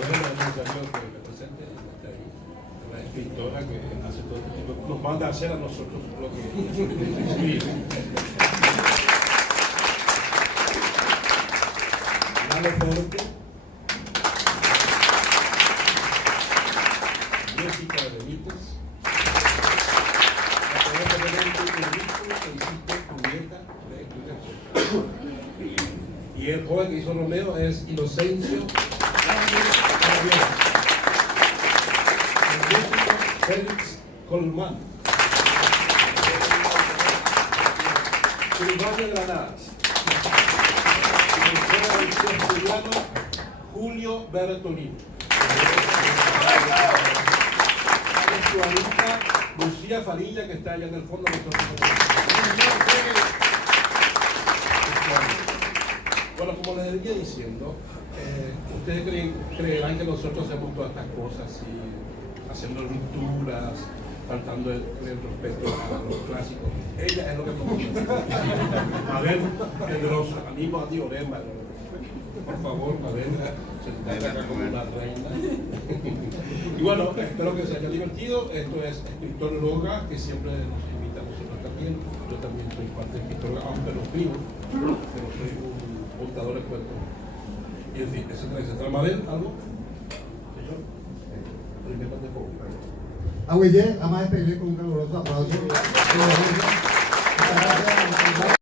Mabel, que represente, la escritora que hace todo este tipo, nos manda a hacer a nosotros lo que escribe. Lalo Forte, Jessica Benítez, y el joven que hizo Romeo es Inocencio Félix Colmán, Silvania Granadas, el estudiano Julio Bertolini, la actualista Lucía Farilla, que está allá en el fondo de nuestro. Bueno, como les venía diciendo, ustedes creerán que nosotros hacemos todas estas cosas así, haciendo rupturas, faltando el respeto a los clásicos. Ella es lo que nos gusta. Mabel Pedrosa, amigo a ti, Orema. Por favor, Mabel, sentate acá como una reina. Y bueno, espero que se haya divertido. Esto es Escritor Loga, que siempre nos invita a nosotros también. Yo también soy parte de Escritor Loga, aunque no escribo, pero soy un contador de cuentos. Y en fin, etcétera, etcétera. Mabel, ¿algo? Señor. Muy bien, vamos a despedirle con un caluroso aplauso. Muchas gracias.